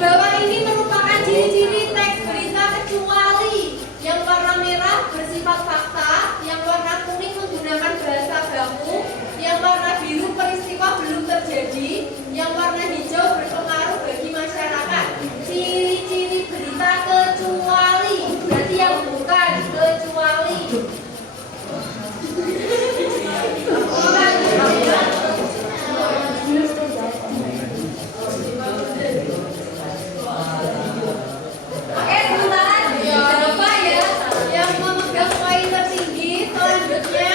bawah ini merupakan ciri-ciri teks berita kecuali. Yang warna merah bersifat fakta, yang warna kuning menggunakan bahasa baku, yang warna biru peristiwa belum terjadi, yang warna hijau berpengaruh bagi masyarakat. Ciri-ciri berita kecuali, berarti yang bukan kecuali. Oke, sebentar. Jangan lupa ya, yang memegang poin tertinggi selanjutnya.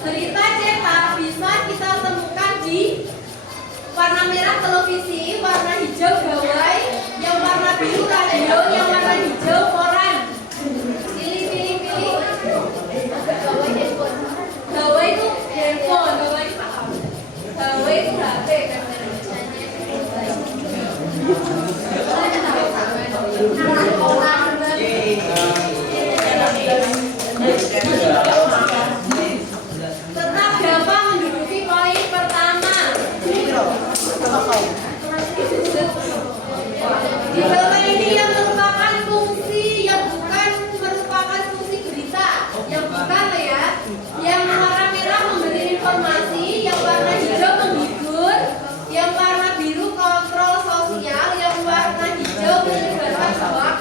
Berita cetak bisa kita temukan di warna merah televisi, warna hijau gawai, yang warna biru radio, yang warna hijau koran. Pilih. Gawai itu handphone, gawai itu HP kan. Tetap gampang menduduki poin pertama. Di bawah ini yang merupakan fungsi, yang bukan merupakan fungsi berita, yang bukan ya. Yang warna merah memberi informasi, yang warna hijau menghibur, yang warna biru kontrol sosial, yang warna hijau menyebarkan hoax.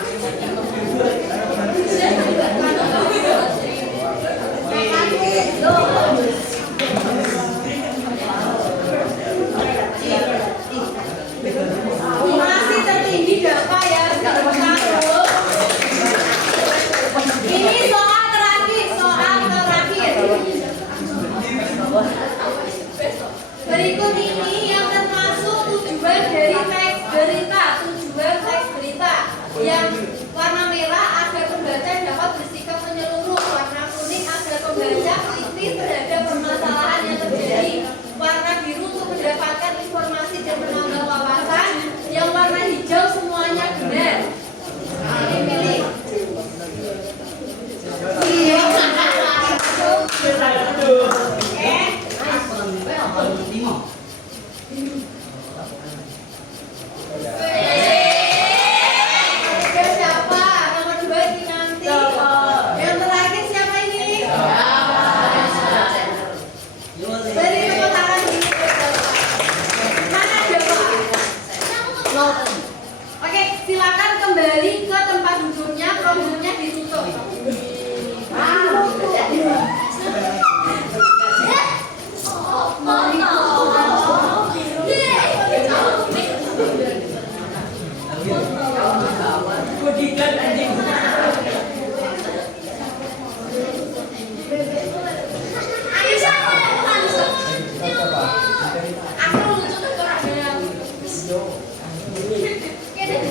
Masih tertinggi berapa ya? Ini soal terakhir. Berikut ini yang termasuk tujuan dari teks berita. Yang warna merah agar pembaca dapat bersikap menyeluruh, warna kuning agar pembaca kritis terhadap permasalahan yang terjadi, warna biru untuk mendapatkan informasi dan menambah wawasan, yang warna hijau semuanya benar. Pilih. Siapa? Nomor 2 ini nanti. Yang terakhir siapa ini? Beri tepuk tangan di mana coba? Oke, silakan kembali ke tempat duduknya, promptnya ditutup.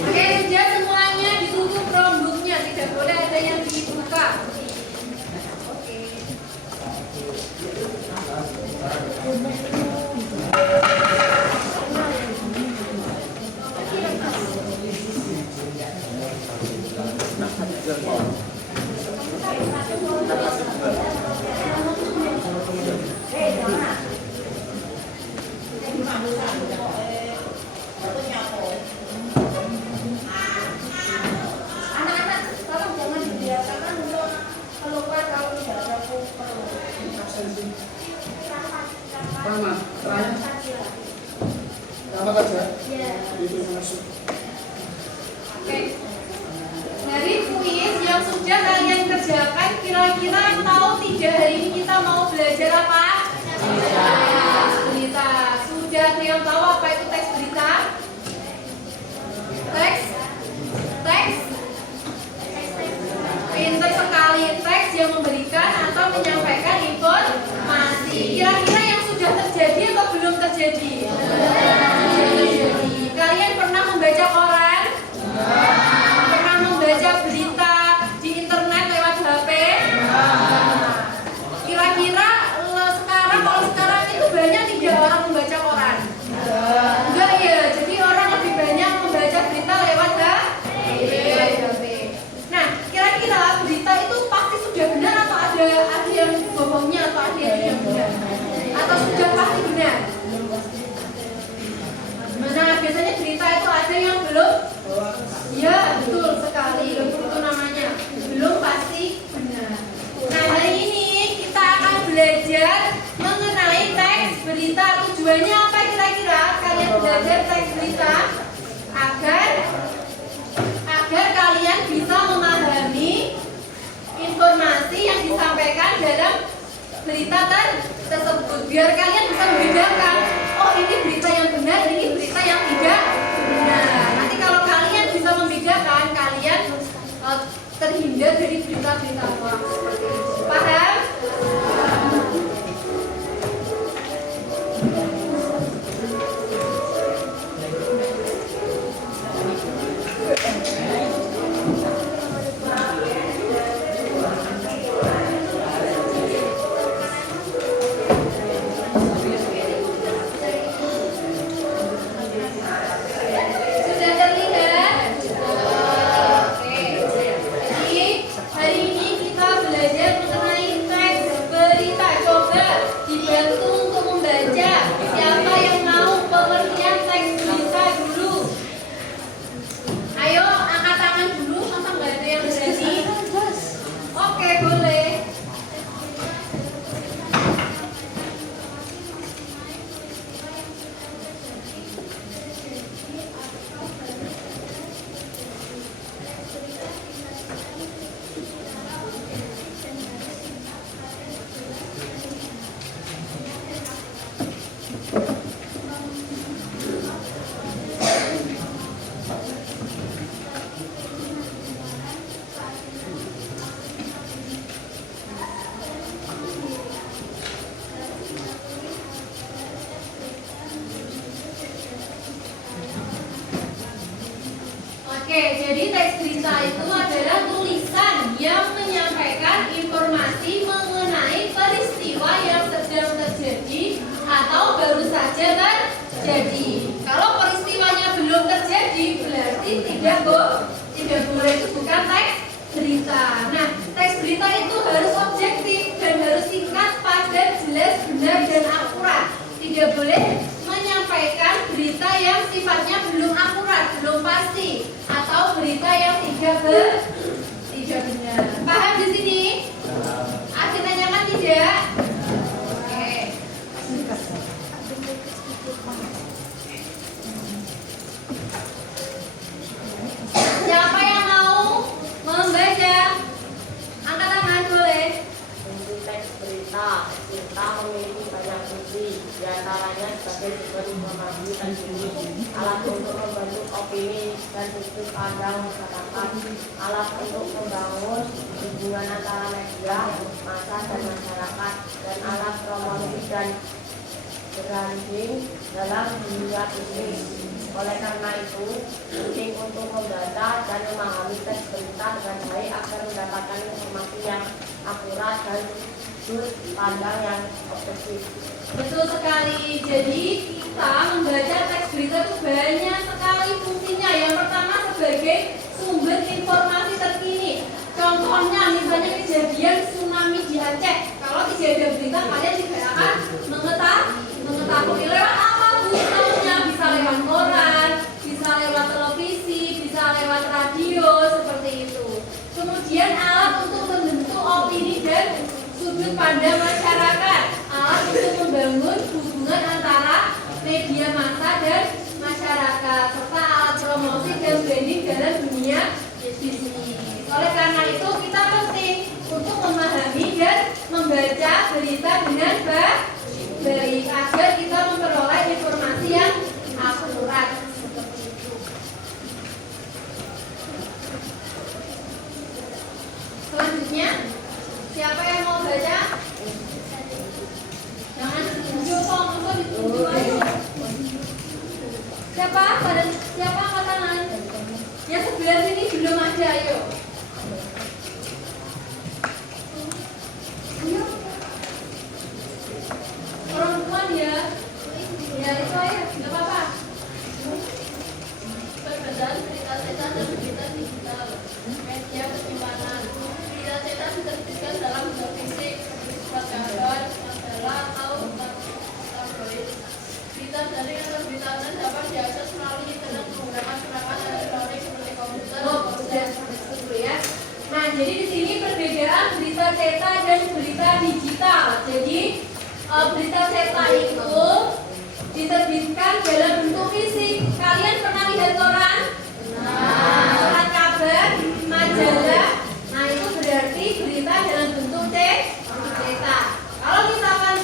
Oke, sudah semuanya ditutup rambutnya, tidak boleh ada yang dibuka. Oke. Anak-anak, tolong jangan dibiarkan untuk keluar kalau tidak ada perlu. Apa saja? Iya. Itu masuk. Oke. Dari kuis yang sudah kalian kerjakan, kira-kira tahu tidak hari ini kita mau belajar apa? Berita. Sudah ada yang tahu apa itu teks berita? Teks. Pintar sekali, teks yang memberikan atau menyampaikan informasi. Kira-kira yang sudah terjadi atau belum terjadi? Kalian pernah membaca koran? Pernah membaca berita di internet lewat HP? Kira-kira kalau sekarang itu banyak tidak orang membaca koran? biasanya berita itu ada yang belum. Ya, betul sekali. Itu namanya belum pasti benar. Nah, hari ini kita akan belajar mengenai teks berita. Tujuannya apa kira-kira? Kalian belajar teks berita agar kalian bisa memahami informasi yang disampaikan dalam berita tersebut. Biar kalian bisa membedakan, oh ini berita yang benar, ini berita yang tidak benar. Nanti kalau kalian bisa membedakan, kalian terhindar dari berita-berita hoax seperti itu. Paham? Sudah terlihat? Oke. Jadi hari ini kita belajar mengenai teks berita. Coba dibantu untuk membaca. Siapa yang mau pengertian teks berita dulu? Ayo angkat tangan dulu. Masa nggak ada yang berani? Oke, boleh. Oke, jadi teks berita itu adalah tulisan yang menyampaikan informasi mengenai peristiwa yang sedang terjadi atau baru saja terjadi. Kalau peristiwanya belum terjadi, berarti tidak boleh, itu bukan teks berita. Nah, teks berita itu harus objektif dan harus singkat, padat, jelas, benar, dan akurat. Tidak boleh menyampaikan berita yang sifatnya belum akurat, belum pasti, atau berita yang tidak benar. Paham di sini? Ada tanyakan tidak? Oke. Siapa yang mau membaca? Angkat tangan boleh. Untuk teks berita, kita memiliki banyak fungsi, diantaranya sebagai sumber informasi terkini, alat untuk membentuk opini dan sudut pandang masyarakat, alat untuk membangun hubungan antara media, massa dan masyarakat, dan alat promosi dan branding dalam dunia bisnis. Oleh karena itu, penting untuk membaca dan memahami teks berita dengan baik agar mendapatkan informasi yang akurat dan sudut pandang yang objektif. Betul sekali. Jadi kita membaca teks berita itu banyak sekali fungsinya. Yang pertama sebagai sumber informasi terkini. Contohnya misalnya kejadian tsunami di Aceh. Kalau tidak ada berita, kalian tidak akan mengetahui. Lewat apa beritahunya? Bisa lewat koran, bisa lewat televisi, bisa lewat radio, seperti itu. Kemudian alat untuk membentuk opini dan sudut pandang masyarakat, alat untuk membangun hubungan antara media massa dan masyarakat, serta alat promosi dan branding dalam dunia bisnis. Oleh karena itu kita penting untuk memahami dan membaca berita dengan baik agar kita memperoleh informasi yang akurat. Seperti itu. Selanjutnya, siapa yang mau baca? Jangan ditunjuk, ditunjuk ayo. Siapa angkat tangan? Yang sebelah sini belum ada, ayo. Perempuan ya. Ya, diterbitkan dalam bentuk fisik. Kalian pernah lihat koran? Surat kabar, majalah. Nah, itu berarti berita dalam bentuk cetak. Kalau misalkan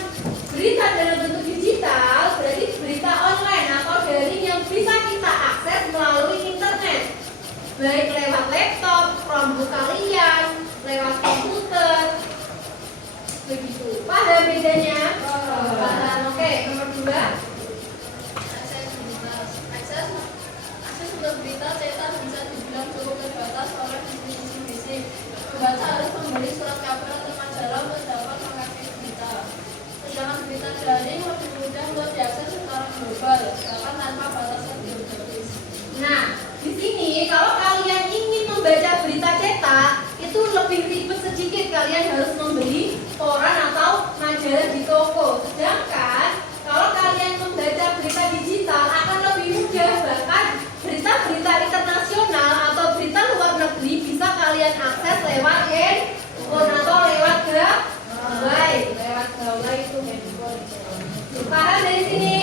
berita dalam bentuk digital, berarti berita online atau daring yang bisa kita akses melalui internet. Baik lewat laptop, Chromebook kalian, lewat komputer. Begitu. Paham bedanya? Paham. Oke, nomor 2. Akses untuk berita cetak bisa dibilang cukup terbatas oleh distribusi fisik. Pembaca harus membeli surat kabar atau majalah untuk dapat mengakses berita. Sedangkan berita daring lebih mudah untuk diakses secara global, bahkan tanpa batasan geografis. Nah, di sini kalau kalian ingin membaca berita cetak, itu lebih ribet sedikit. Kalian harus membeli koran atau majalah di toko. Sedangkan kalau kalian membaca berita digital akan lebih mudah. Bahkan berita-berita internasional atau berita luar negeri bisa kalian akses lewat handphone atau lewat gawai. Lewat gawai itu handphone. Paham dari sini?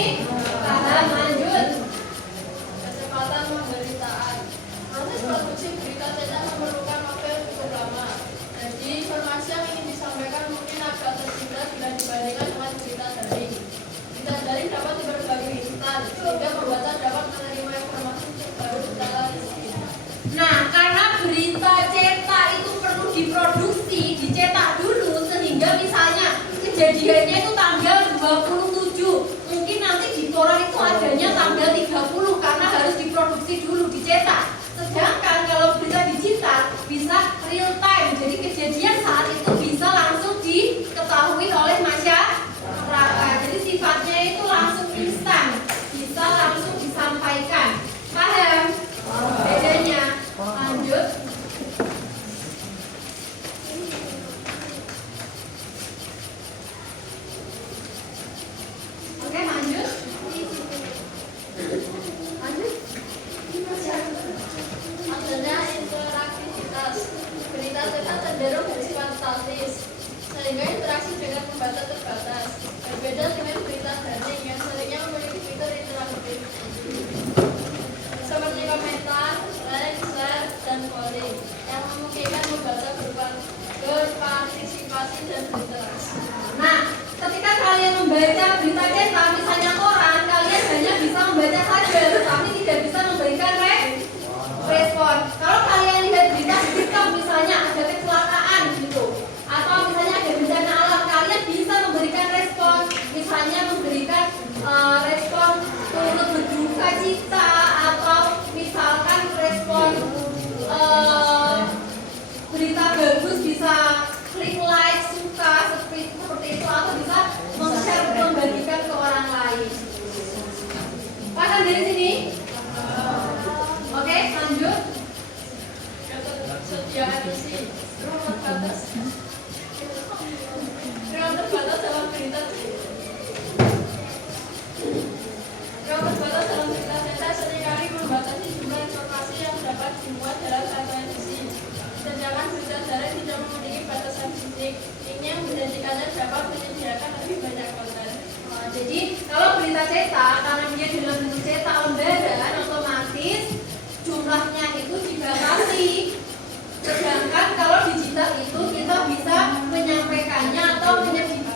Paham, lanjut. Kecepatan pemberitaan. Proses produksi berita cetak memerlukan waktu yang cukup lama. Jadi informasi yang ingin disampaikan mungkin agak tersingkat bila dibandingkan dengan berita daring. Berita daring dapat diberbagi instan, sehingga pembaca dapat menerima informasi terbaru secara instan. Nah, karena berita cetak itu perlu diproduksi, dicetak dulu, sehingga misalnya kejadiannya itu tanggal 27, mungkin nanti di koran itu adanya tanggal 30 karena harus diproduksi dulu, dicetak. Sedangkan kalau berita digital bisa real time, jadi kejadian saat itu bisa langsung diketahui oleh masyarakat. Jadi sifatnya itu langsung instan, bisa langsung disampaikan. Paham? Bedanya. Lanjut. Oke, lanjut. Lanjut. Adanya interaktivitas. Berita cetak cenderung bersifat statis, sehingga interaksi dengan pembaca terbatas. Berbeda dengan berita daring yang seringnya memiliki fitur interaktif, seperti komentar, like, share, dan voting, yang memungkinkan membaca berpartisipasi dan berinteraksi. Nah, ketika kalian membaca berita cetak, misalnya koran, kalian hanya bisa membaca saja, tetapi tidak bisa memberikan respon. Kalau kalian lihat berita di TikTok, misalnya ada kecelakaan gitu, atau misalnya ada bencana alam, kalian bisa memberikan respon, misalnya memberikan respon turut berduka cita, atau misalkan respon berita bagus bisa klik like, suka, seperti itu, atau bisa share, membagikan ke orang lain. Paham dari sini? Oke, lanjut. Ketersediaan isi, ruang terbatas dalam berita. Ruang terbatas dalam berita cetak seringkali membatasi jumlah informasi yang dapat dimuat dalam satu edisi. Sedangkan berita daring tidak memiliki batasan fisik, ini yang menjadikannya dapat menyediakan lebih banyak konten. Jadi kalau berita cetak, karena dia dalam bentuk cetak lembaran, otomatis jumlahnya itu dibatasi. Sedangkan kalau digital itu kita bisa menyampaikannya atau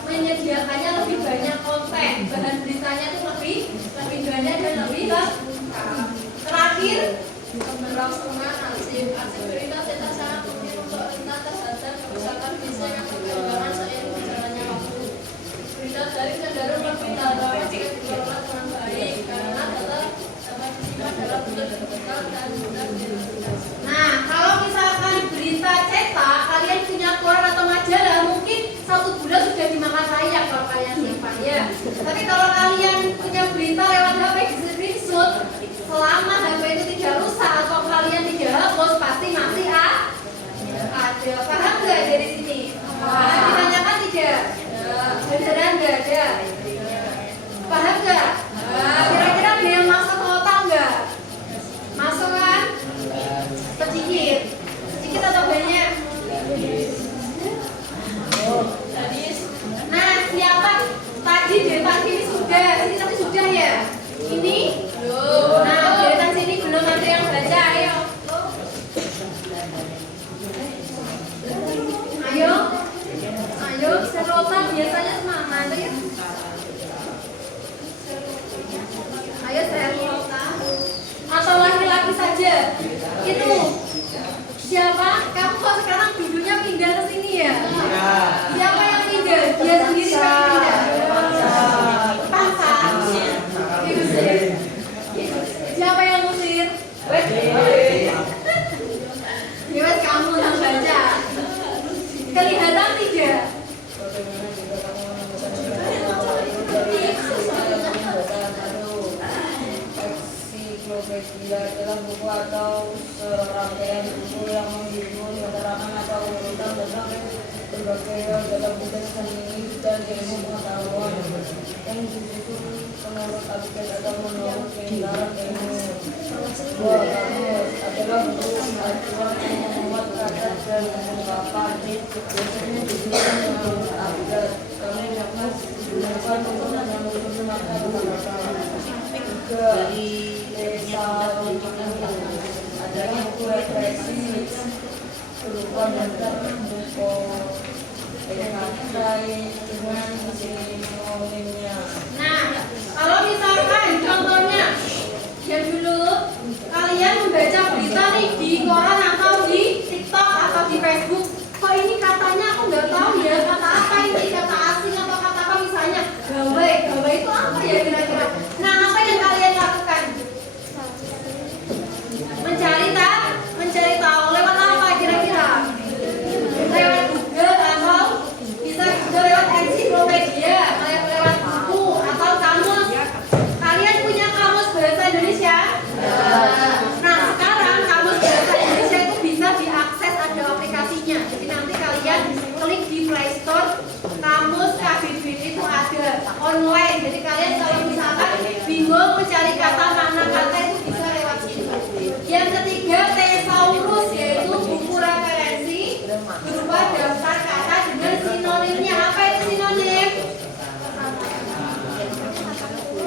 menyediakannya lebih banyak konten, bahan beritanya itu lebih banyak dan lebih lengkap. Terakhir, Keberlangsungan arsip. Arsip berita cetak sangat mungkin untuk rentan terhadap kerusakan fisik atau kehilangan seiring berjalannya waktu. Berita daring cenderung lebih lama jika dikelola dengan baik karena data dapat disimpan dalam bentuk digital dan mudah direplikasi. nah kalau misalkan berita cetak, kalian punya koran atau majalah, mungkin 1 bulan sudah dimakan raya kalau kalian simpan ya. Tapi kalau kalian punya berita lewat HP di screenshot, selama HP itu tidak rusak atau kalian tidak hapus, pasti masih ada. Paham nggak dari sini? Ditanyakan tidak? Beneran nggak ada? Paham Itu siapa? Kamu kok sekarang duduknya pindah ke sini ya? Siapa yang pindah? Dia sendiri pengen pindah. Paksa. Siapa yang ngusir? Dewas, kamu yang baca. Kelihatan tidak? Ensiklopedia adalah buku atau serangkaian buku yang menghimpun keterangan atau urutan tentang berbagai dalam bidang seni dan ilmu pengetahuan yang disusun menurut abjad atau menurut lingkaran ilmu. Buah kamus adalah buku acuan yang memuat kata dan ungkapan biasanya disusun menurut abjad. Kami dapat digunakan untuk menyusun kata-kata. Dari desa adalah buku referensi berupa daftar buku terkait dengan sinonimnya. Nah, kalau misalkan contohnya yang dulu kalian membaca berita nih di koran atau di TikTok atau di Facebook, kok ini katanya aku nggak tahu ya, kata apa ini, kata asing atau kata apa, misalnya gawe itu apa ya kira-kira. Nah, apa yang kalian lakukan? Mencari tahu lewat apa kira-kira? Lewat Google atau bisa juga lewat ensiklopedia, lewat buku atau kamus. Kalian punya kamus bahasa Indonesia? Nah, sekarang kamus bahasa Indonesia itu bisa diakses, ada aplikasinya. Jadi nanti kalian klik di Play Store, kamus KBBI itu ada online. Jadi kalian kalau misalkan bingung mencari kata, makna kata, itu bisa lewat situ. Yang ketiga, Thesaurus, yaitu buku referensi berupa daftar kata dengan sinonimnya. Apa itu sinonim?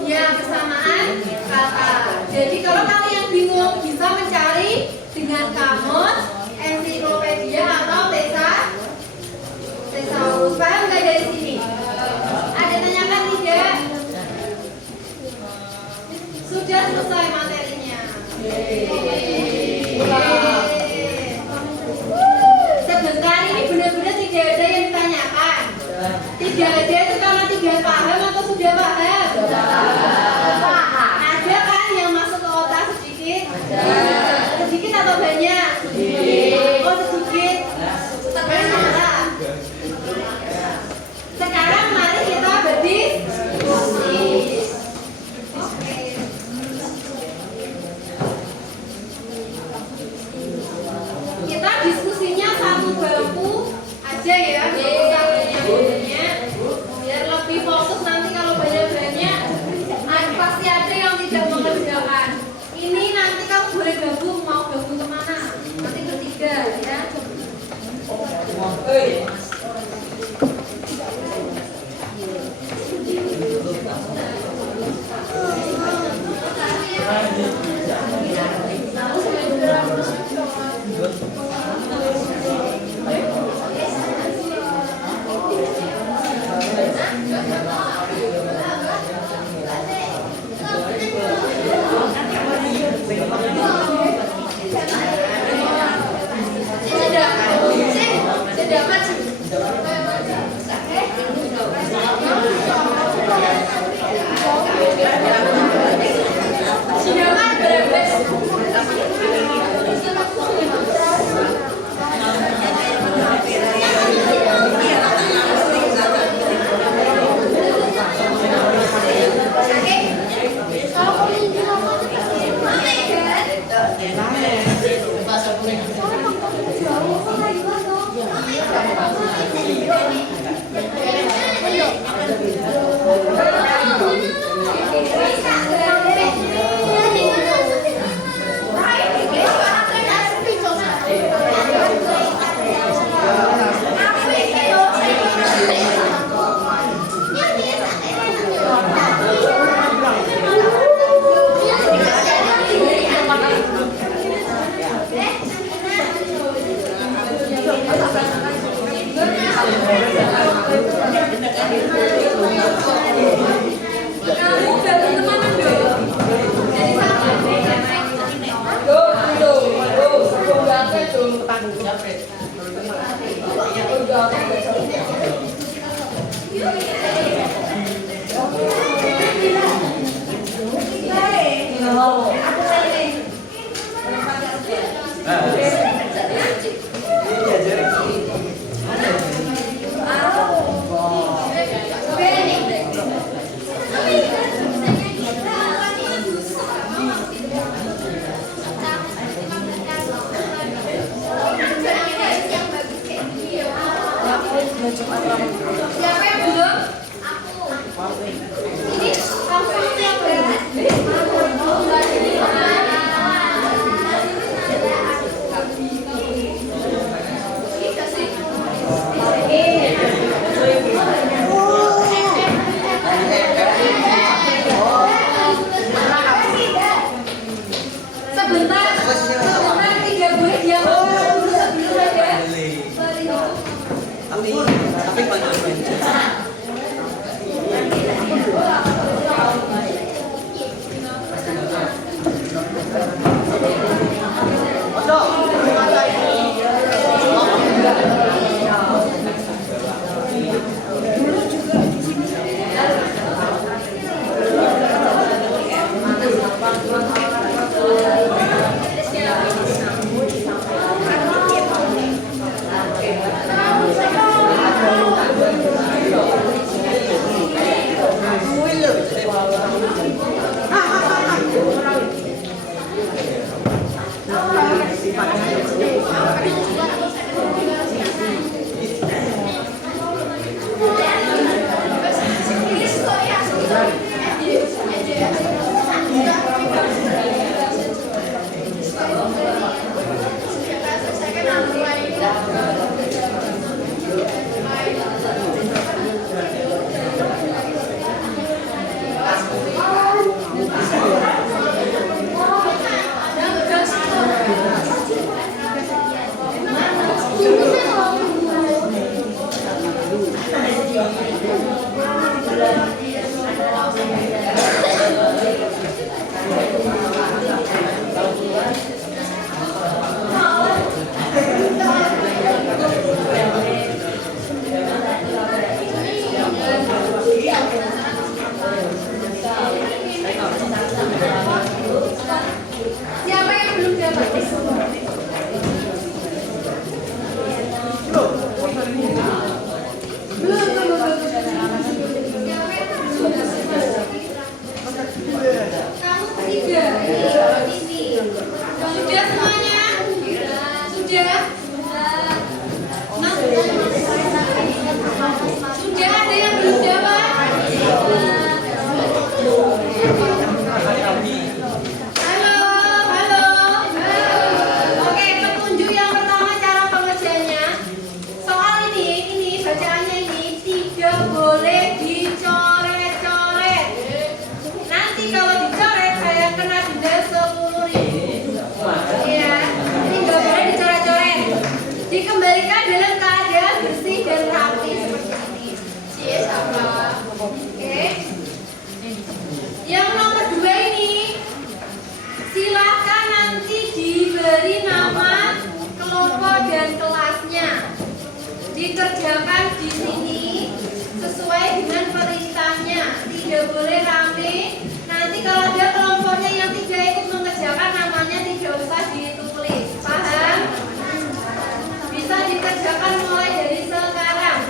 Ya, kesamaan kata. Jadi kalau kalian bingung bisa mencari dengan kamus, ensiklopedia atau Thesaurus. Paham nggak dari sini? Ada tanyakan tidak? Sudah selesai materinya. Sebentar, ini benar-benar tidak ada yang ditanyakan. Tidak ada itu karena tidak paham atau sudah paham? Ada kan yang masuk ke otak sedikit? Sedikit atau banyak? Oh, sedikit. Sebentar. Sekarang mari kita berdiskusi. Kita diskusinya satu bangku aja ya, biar lebih fokus. Nanti kalau banyak-banyak Siapa yang belum? Aku. Ini langsung yang berat. Sebentar, tidak boleh diam dulu sebelum ada. Tapi Siapa yang belum dapat? Kamu ketiga. Ini. Sudah semuanya? Sudah? Sudah ada yang belum dapat? Halo. Oke, petunjuk yang pertama cara pengerjaannya. Soal ini bacaannya ini tidak boleh dicoret-coret. Nanti kalau dicoret saya kena denda 10.000. Ya, ini nggak boleh dicoret-coret. Dikembalikan dalam keadaan bersih dan rapi seperti ini. Oke. Yang nomor 2 ini, silakan nanti diberi nama kelompok dan kelasnya. Dikerjakan di sini sesuai dengan perintahnya. Tidak boleh rame. Nanti kalau ada kelompoknya yang tidak ikut mengerjakan, namanya tidak usah ditulis. Paham? Bisa dikerjakan mulai dari sekarang.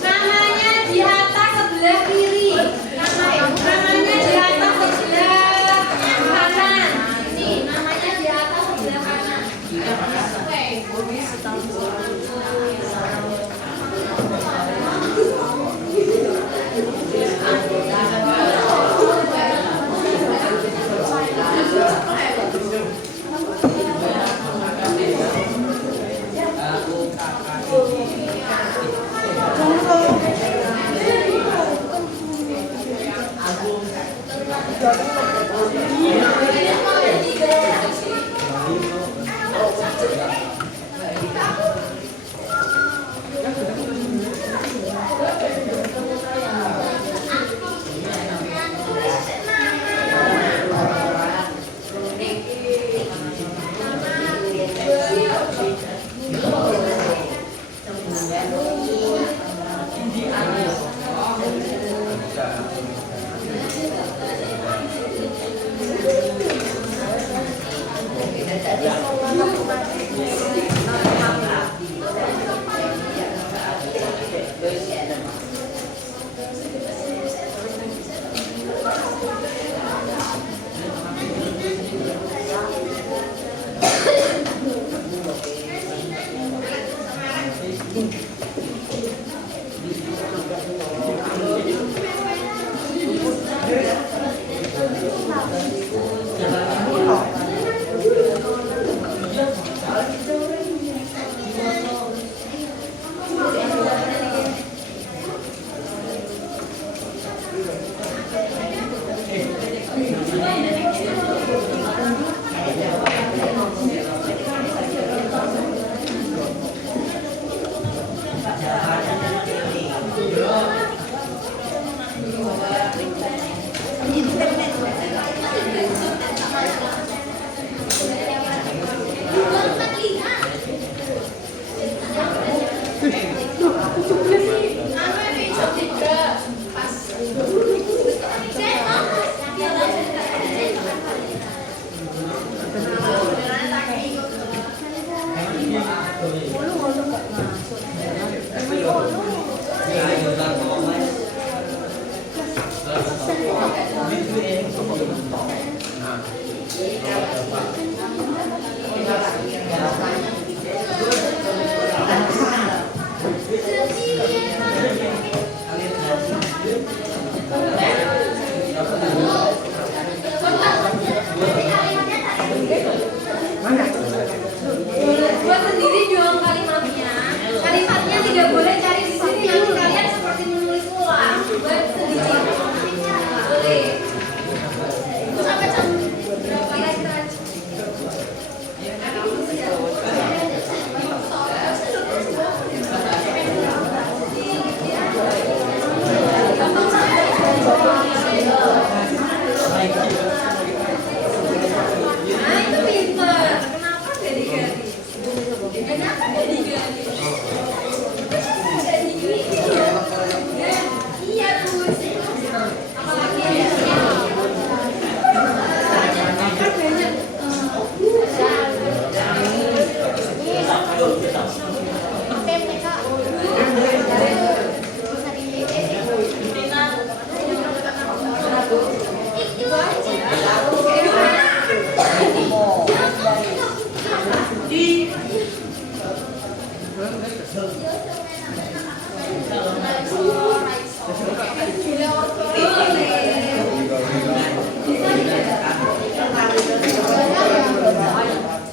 Namanya di atas sebelah kiri. Namanya di atas sebelah kanan. Ini namanya di atas sebelah kanan. Buat sendiri jual kalimatnya. Kalimatnya tidak boleh cari di sini. Nanti kalian seperti menulis ulang. Buat sendiri. Boleh. Sampai berapa kira-kira? Nah itu pinter. Kenapa gak diganti? Kenapa gak diganti? Gak diganti ya? Iya tuh. Apalagi ya? Kan banyak.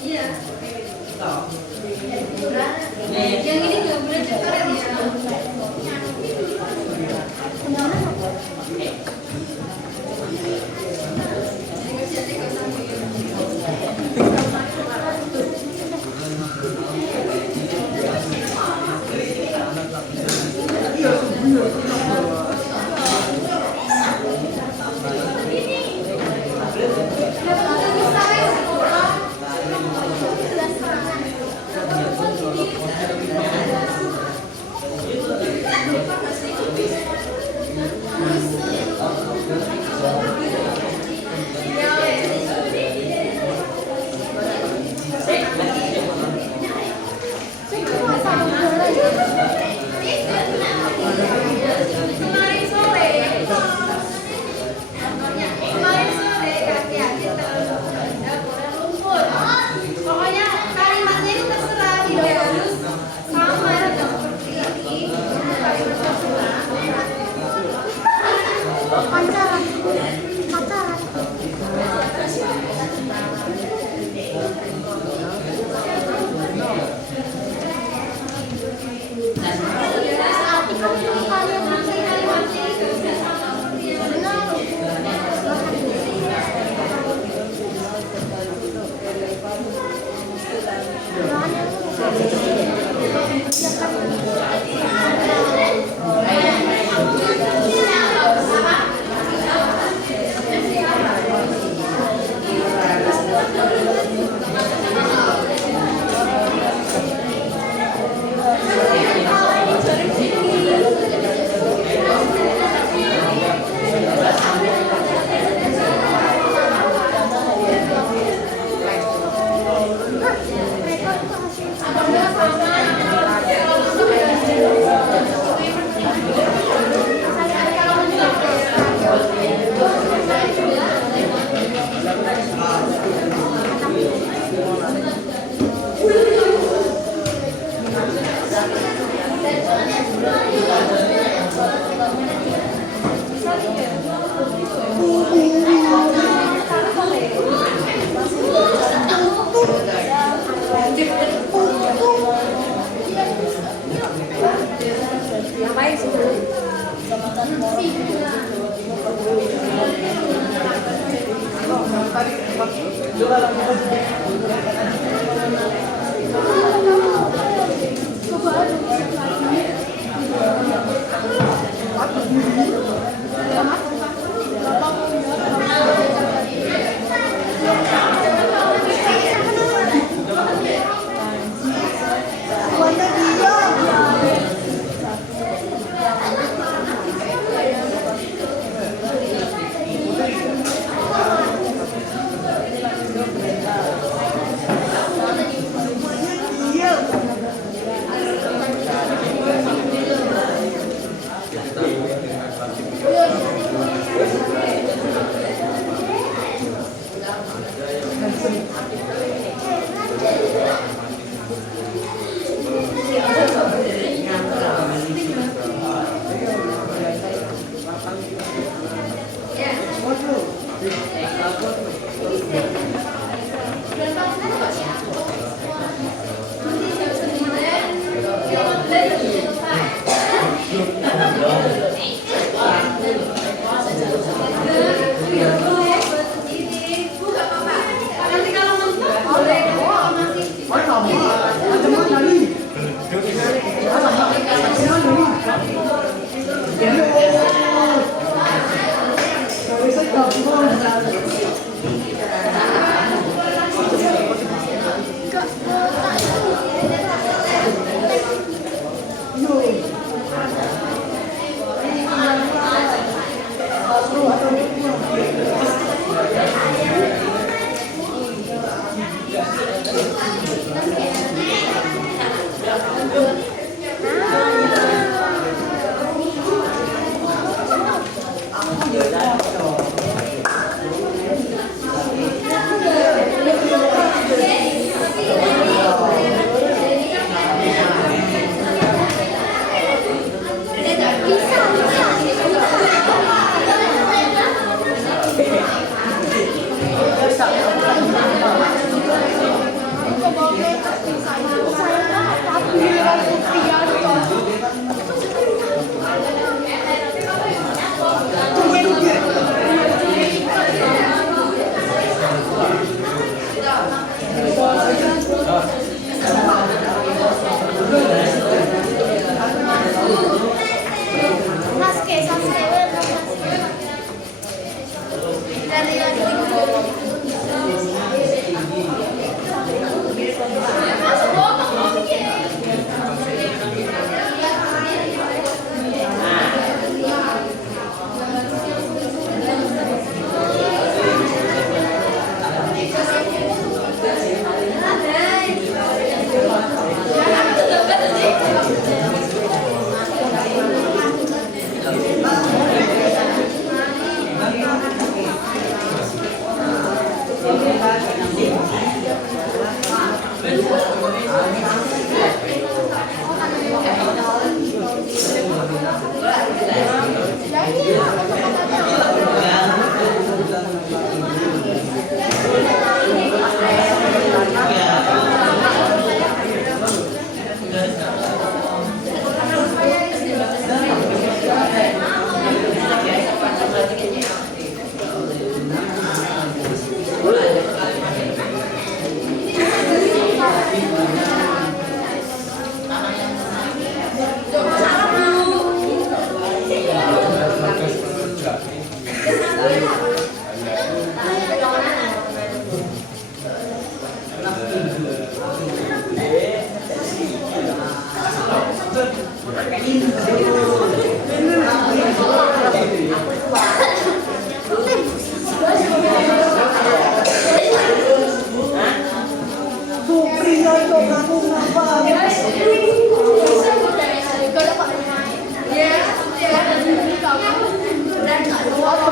Iya. Yang ini nggak boleh coret ya. Kemarin sore kaki-kaki boleh lumpur. Pokoknya kalimatnya itu terserah, tidak harus sama seperti ini. Kalimat terserah. Pacaran. Pacaran. Nanti kalau mentok boleh masih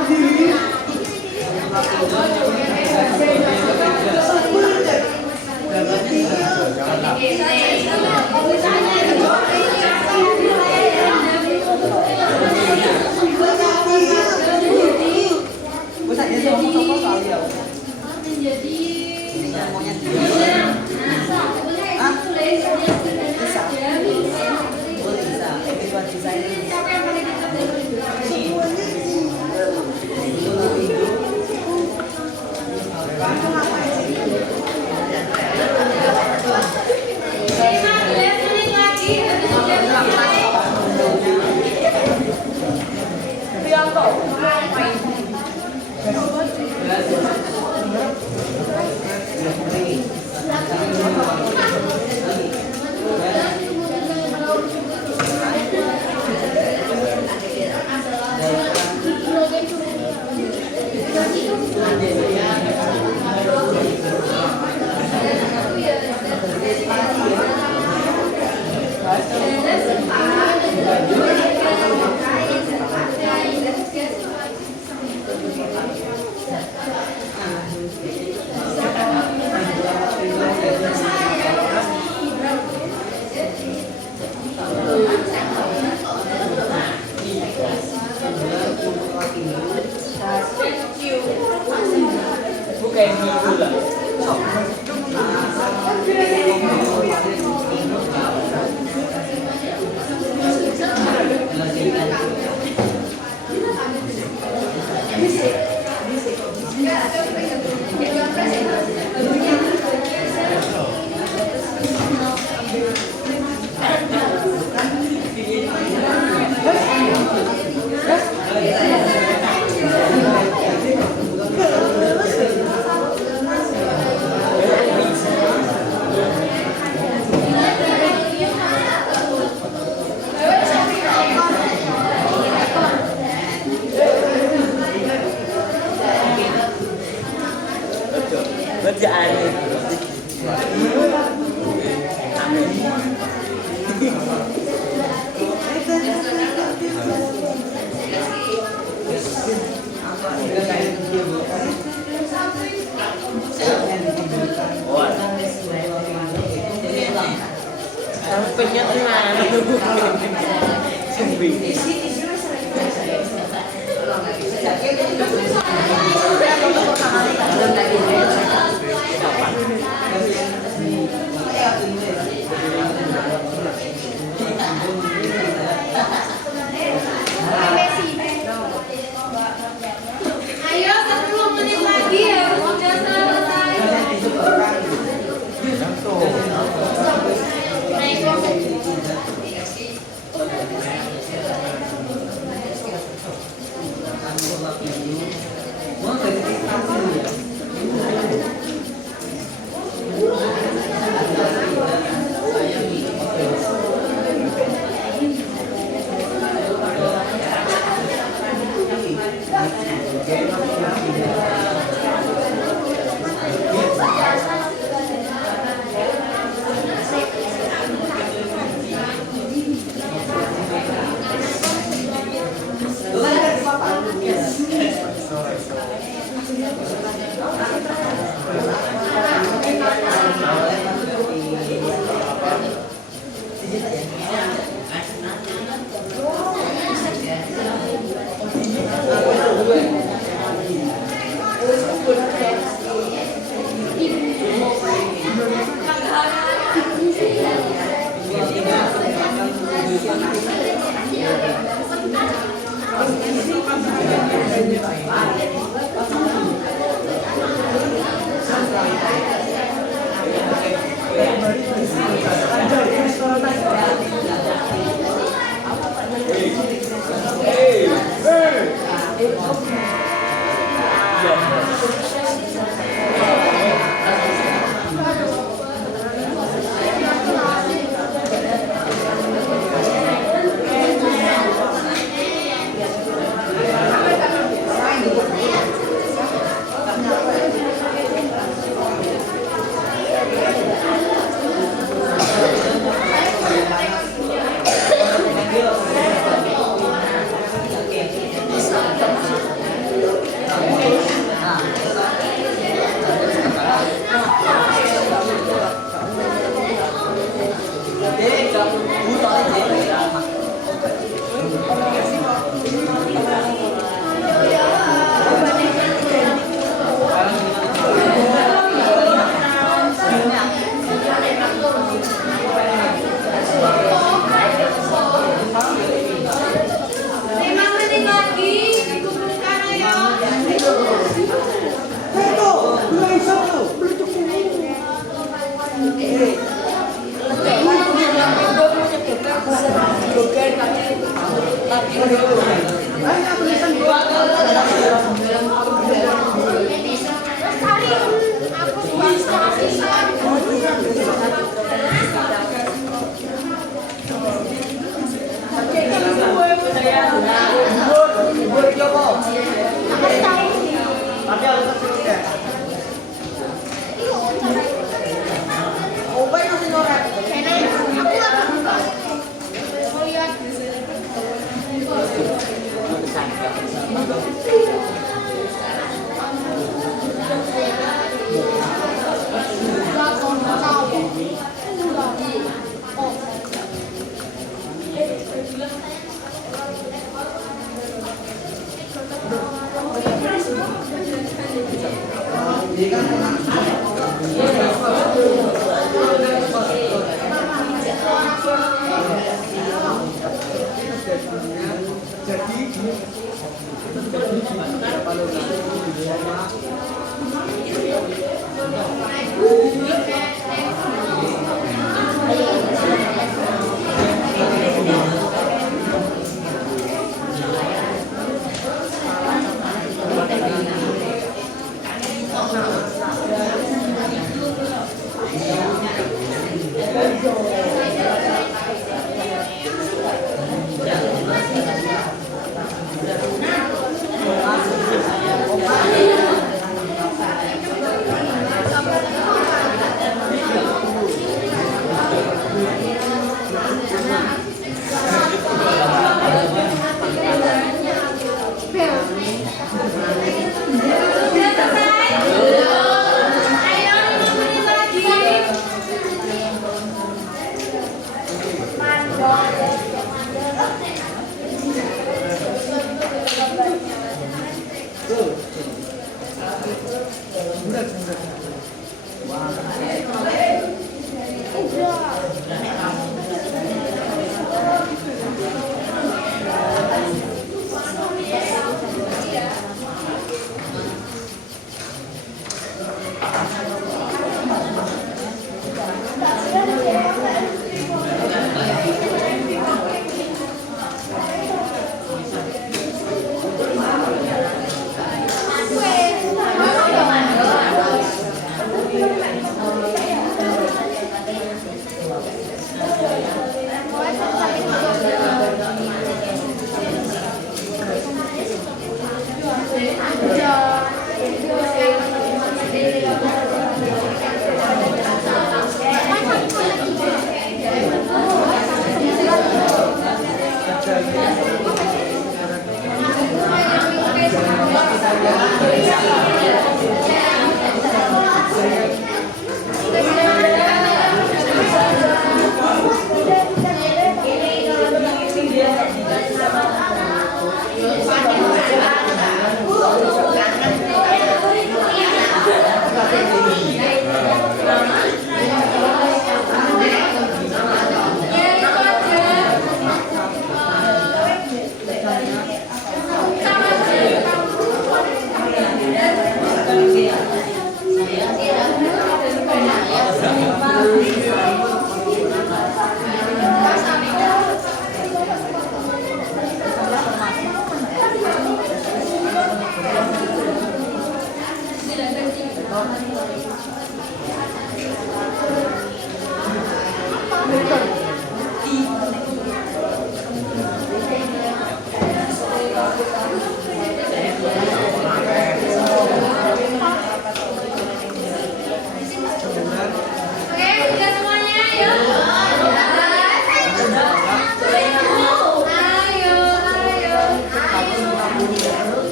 Berdiri. Sampingnya tenang. Ayo 10 menit lagi ya, udah selesai.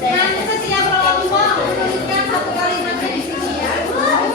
Nanti setiap kelompok menuliskan satu kalimatnya di sini ya.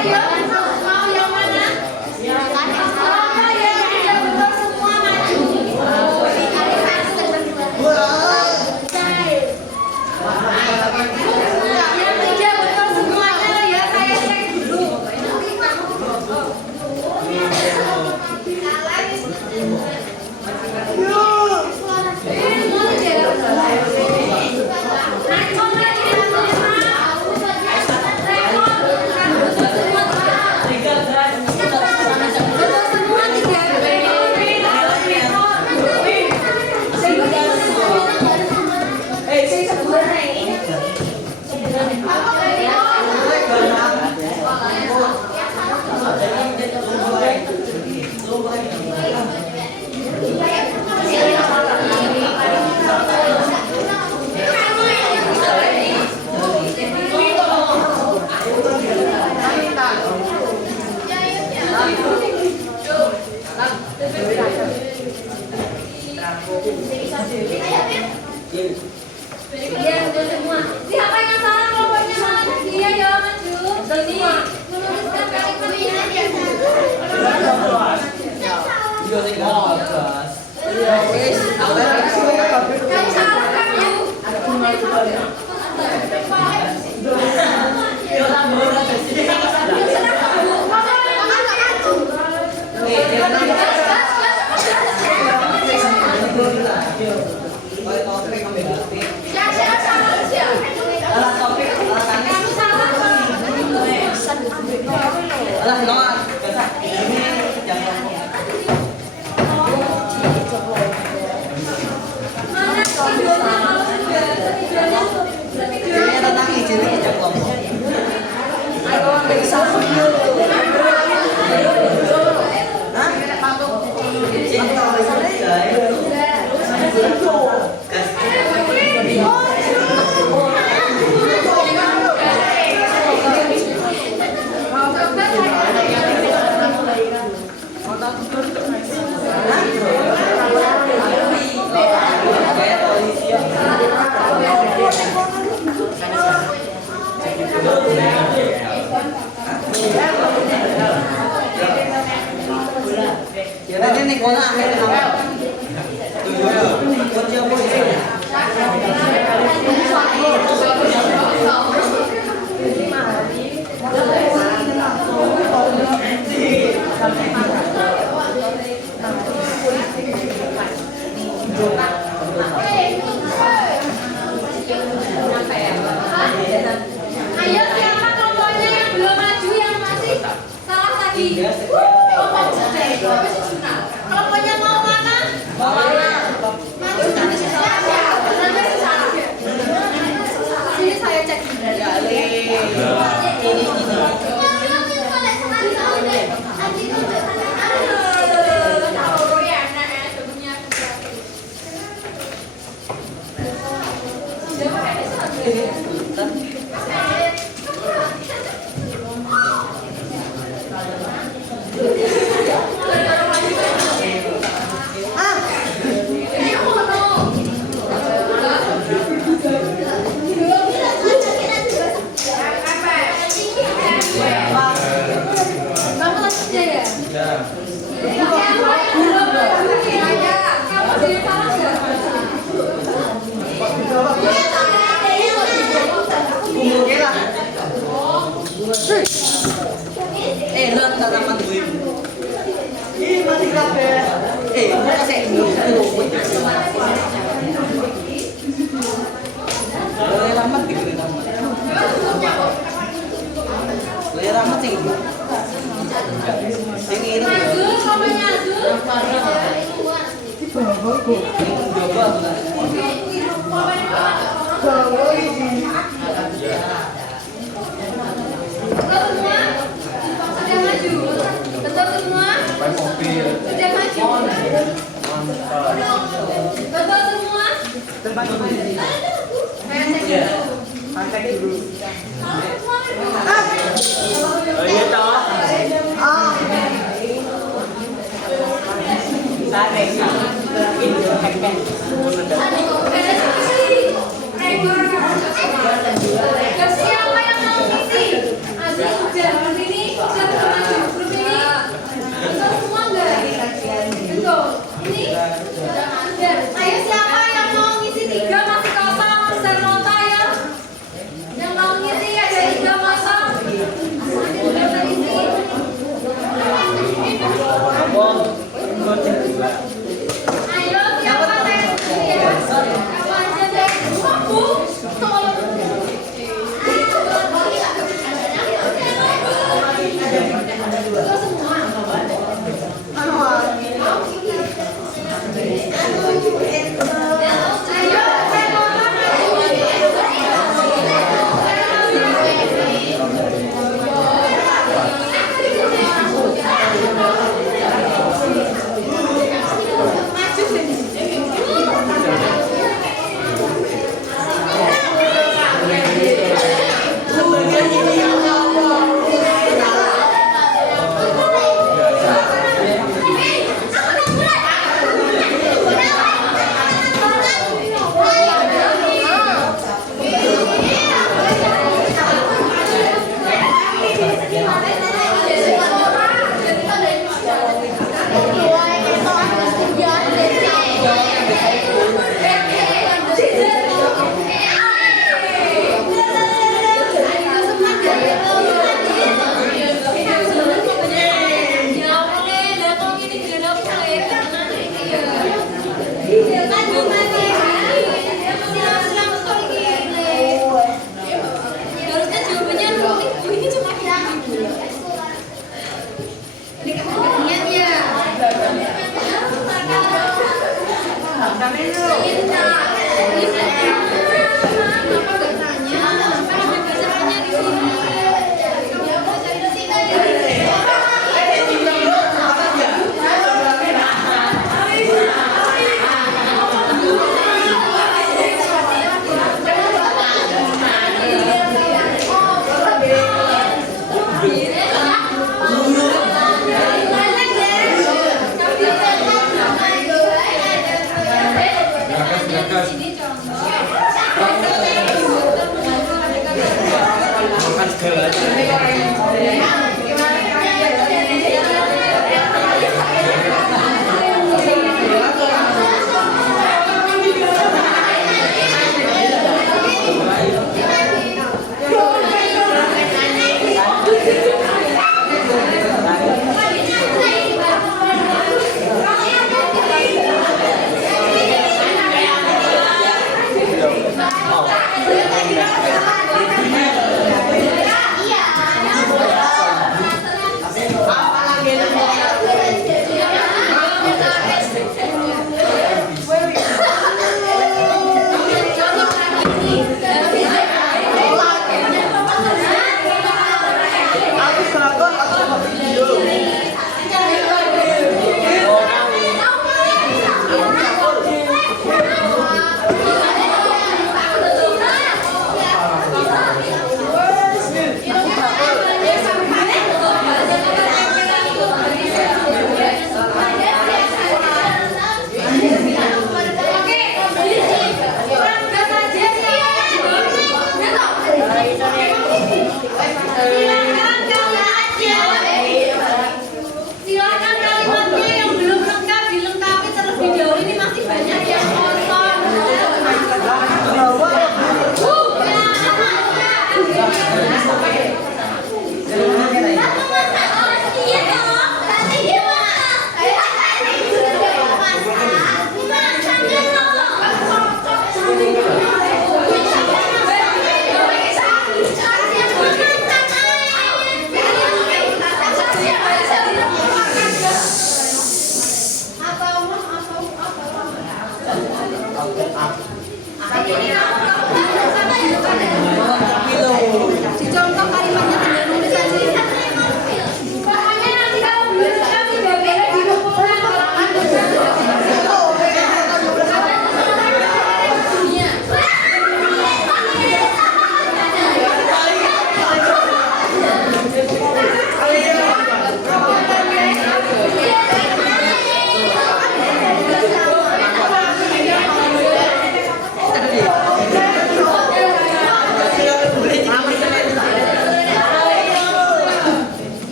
Ayo, mau yang mana? Siapa yang tidak betul semua maju? Yang tidak betul semuanya ya saya cek dulu. Iya, udah semua. Siapa yang salah kelompoknya salah? Dia ya maju. Sini. Menuliskan kalimat ini. Kamu salah kamu. Ayo siapa kelompoknya yang belum maju yang masih salah tadi? Kelompoknya mau mana? Maju sampai salah. Sini saya cek. Siapa yang mau ngisi? Aziz, udah di sini. Ayo siapa tes ya? Kamu aja deh. Aku. Gagas, gagas.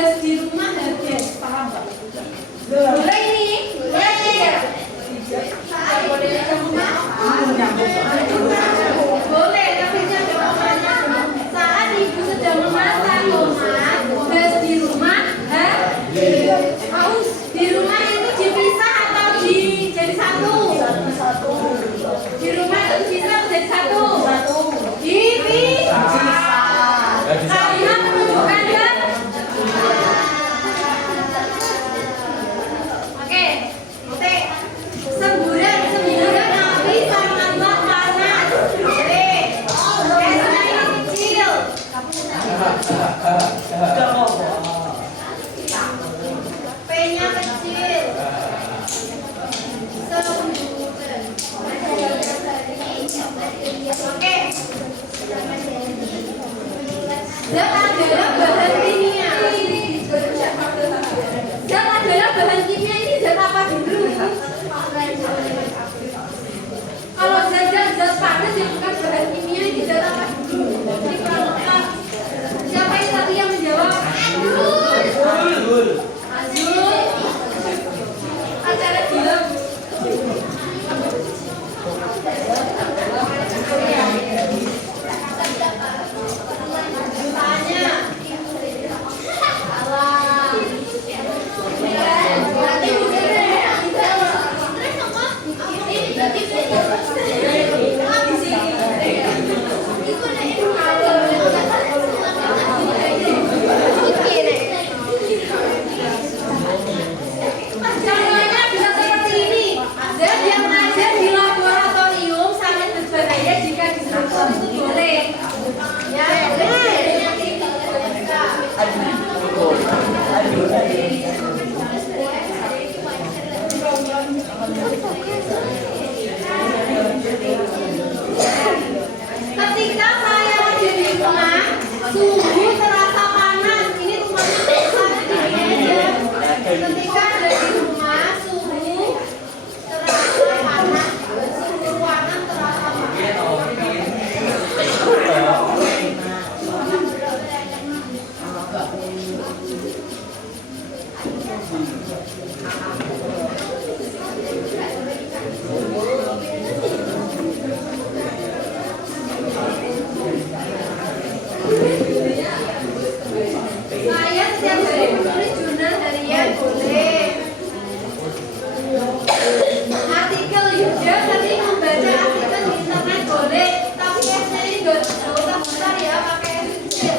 gas di rumah habis. Paham nggak? Boleh ini? Boleh ya? Boleh, tapi jangan saat ibu sedang memasak, gas di rumah habis. Di rumah itu dipisah atau jadi satu? Di rumah itu dipisah atau jadi satu? Dipisah. Kalimat menunjukkan kan? Oke, semburan api sangatlah panas. Esnya ini kecil. P-nya kecil. Semburan. Oke. Zat adalah bahan kimia. Zat adalah bahan kimia, ini zat apa dulu? Kalau zat panas yang bukan bahan kimia, ini zat apa dulu? Ini kurang lengkap. Siapa yang tadi yang menjawab? Azul. Acara film. Contohnya bisa seperti ini. Zat yang ada di laboratorium sangat berbahaya jika disemprot, itu boleh. Ya, boleh. Ketika saya lagi di rumah, suhu terasa panas. Ini rumahnya terasa di aja. Ketika ada di rumah, suhu terasa panas. Suhu ruangan terasa panas. Saya setiap hari menulis jurnal harian boleh. Artikel juga nanti membaca artikel di internet boleh. Tapi esnya ini nggak usah besar ya, pakai es kecil.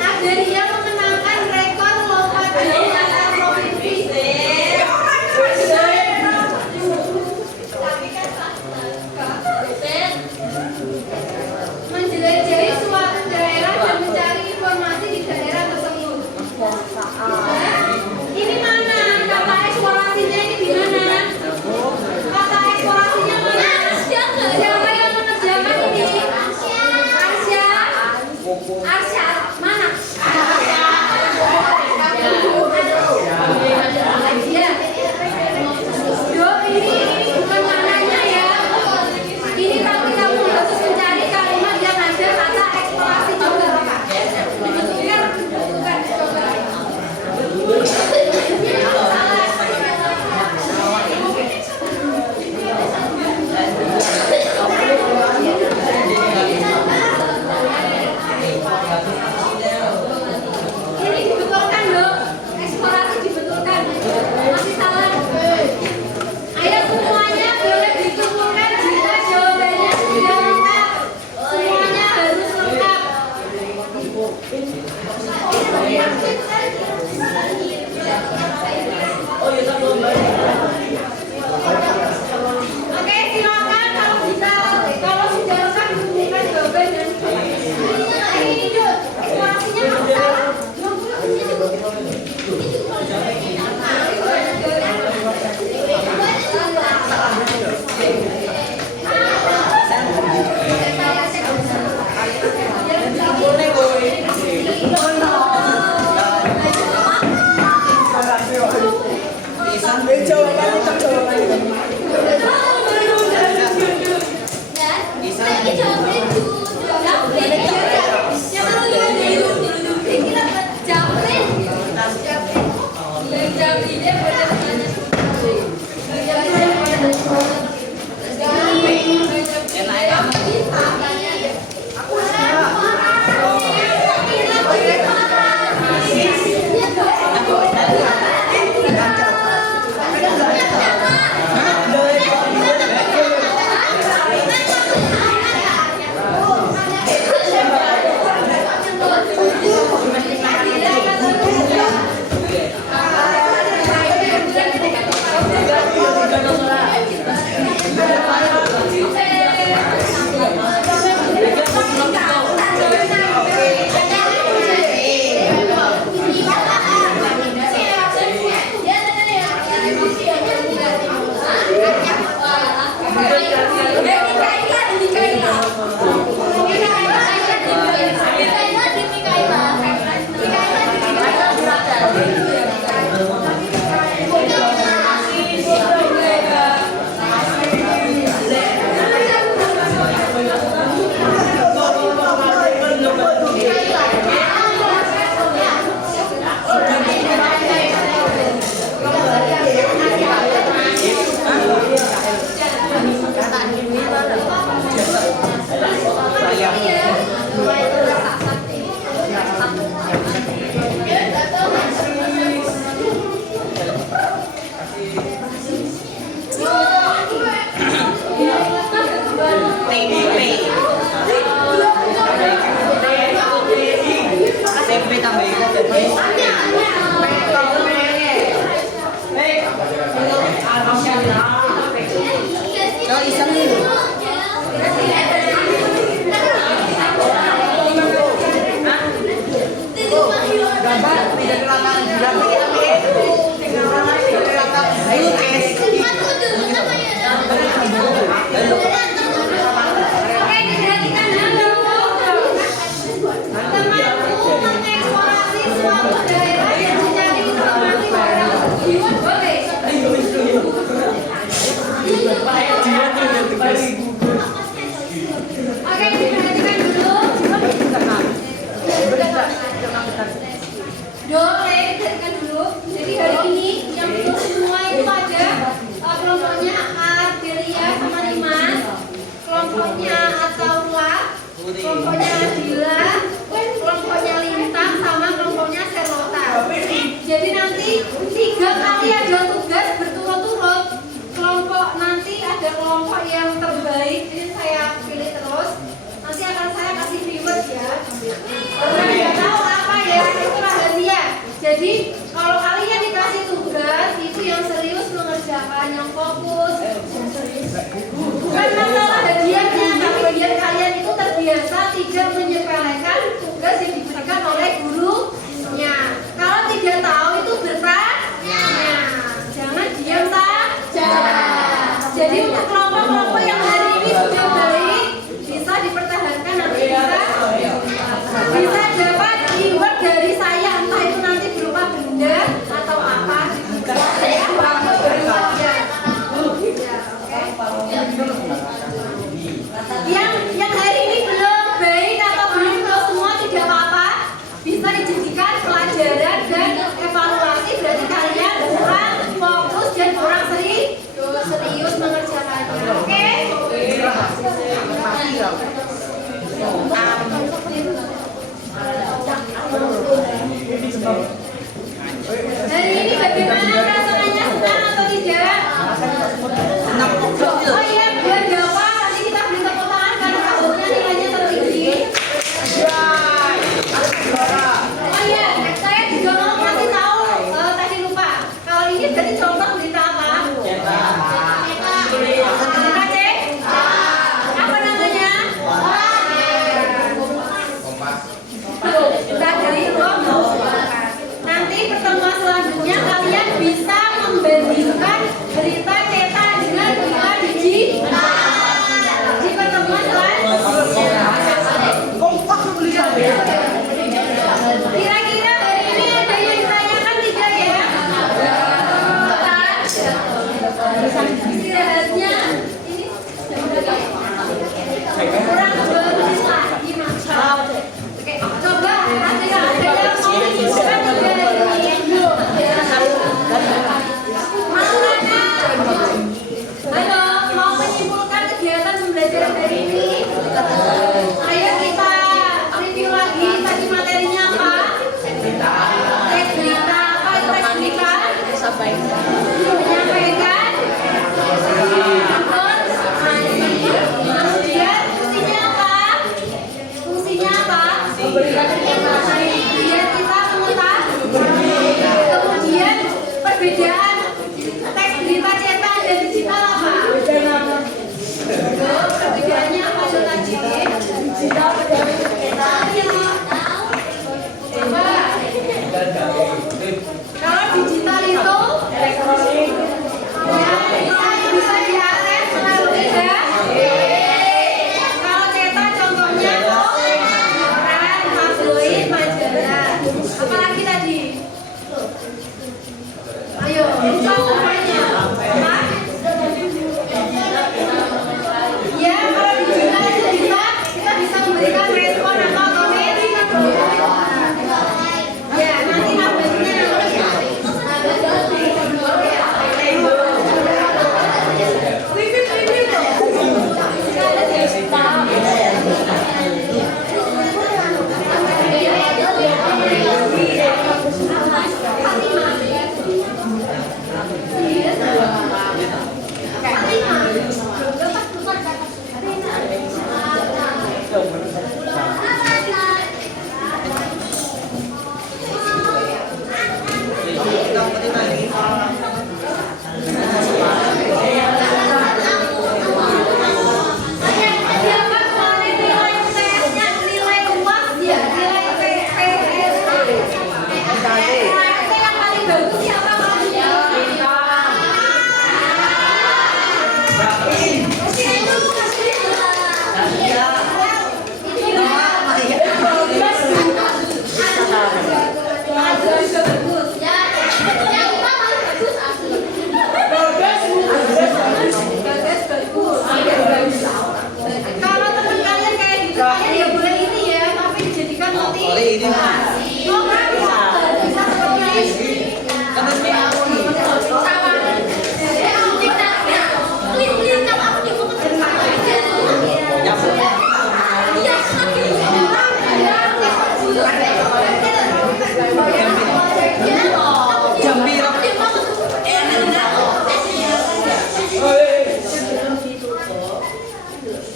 Ada yang memenangkan rekor lomba jauh antar provinsi. Tapi kan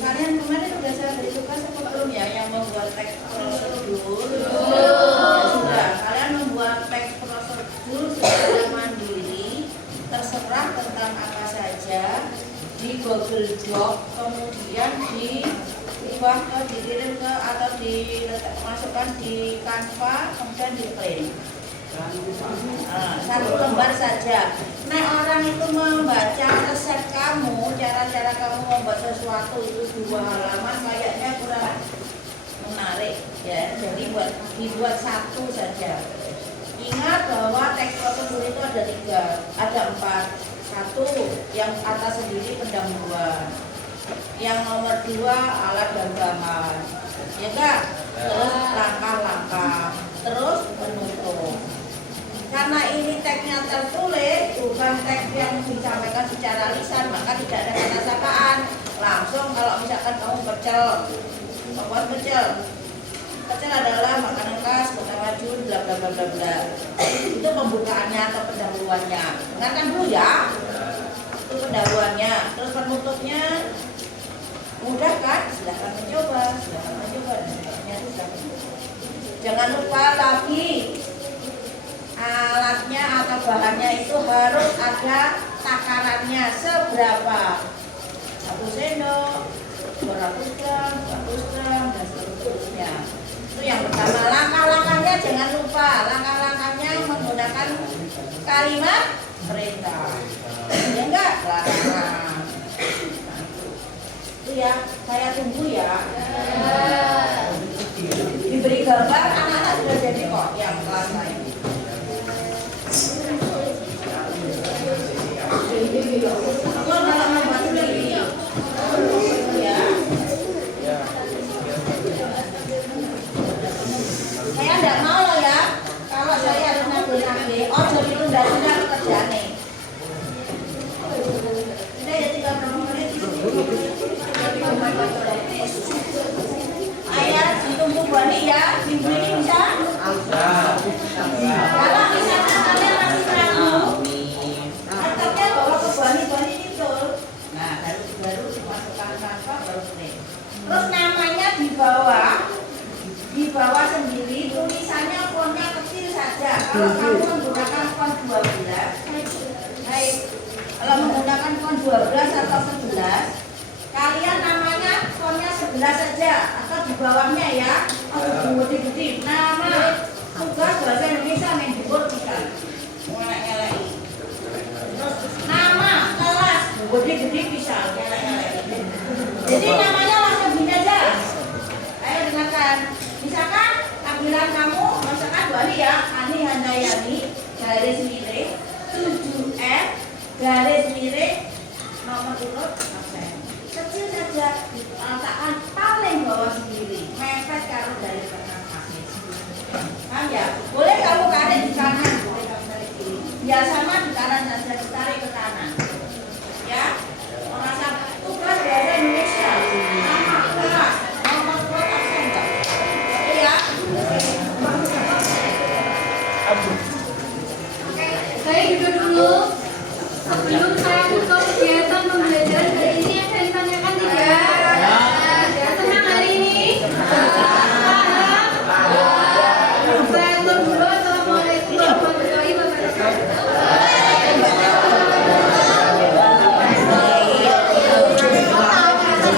Kalian kemarin udah saya beri tugas apa belum ya yang membuat teks prosedur? Sudah. Kalian membuat teks prosedur secara mandiri, terserah tentang apa saja di Google Doc, kemudian dikirim ke atau dimasukkan di Canva, kemudian di print. Satu lembar saja. Nah, orang itu membaca resep kamu, cara-cara kamu membuat sesuatu itu 2 halaman kayaknya kurang menarik ya. Jadi dibuat 1 saja. Ingat bahwa teks prosedur itu ada 4. 1 yang atas sendiri pendahuluan. Yang nomor 2 alat dan bahan. Ya enggak? Terus langkah-langkah, terus penutup. Karena ini teksnya tertulis, bukan teks yang disampaikan secara lisan, maka tidak ada kata sapaan. Langsung kalau misalkan kamu pecel, pecel adalah makanan khas Kota Madiun, bla bla bla bla bla. Itu pembukaannya atau pendahuluannya. Dengarkan dulu ya. Itu pendahuluannya. Terus penutupnya mudah kan? Silahkan mencoba. Dan sebagainya itu silahkan. Jangan lupa lagi. Alatnya atau bahannya itu harus ada takarannya seberapa, 1 sendok, 200 gram, 200 gram, dan seterusnya. Itu yang pertama. Langkah-langkahnya jangan lupa. Langkah-langkahnya menggunakan kalimat perintah. Ya enggak? Larang. Itu ya, saya tunggu ya. Diberi gambar, anak-anak sudah jadi kok yang kelas lain. Saya tidak mau loh ya, kalau saya harus nagih-nagih, jadi tunda-tunda pekerjaannya. Ini ada 30 menit. Ayah ditunggu Bani ya, minggu ini bisa? Kalau misalnya kalian masih ragu, tetapnya bawa ke Bani ini betul. Nah, baru dimasukkan kantor baru print. Terus namanya di bawah sendiri, tulisannya fontnya kecil saja. Kalau kamu menggunakan font 12, kalau menggunakan font 12 atau 11, kalian namanya fontnya 11 saja atau di bawahnya ya, gede-gede. Nama tugas bahasa Indonesia Mendikbud bisa ngelek-ngelek. Terus nama kelas gede-gede bisa ngelek-ngelek. Jadi namanya langsung gini aja. Ayo dengarkan. Misalkan panggilan kamu, misalkan Bani ya, Ani Handayani garis miring 7F garis miring nomor urut absen. Kecil saja, letakkan paling bawah sendiri, mepet karo dari perkakas. Paham ya? Boleh kamu tarik di kanan, boleh kamu tarik kiri. Ya sama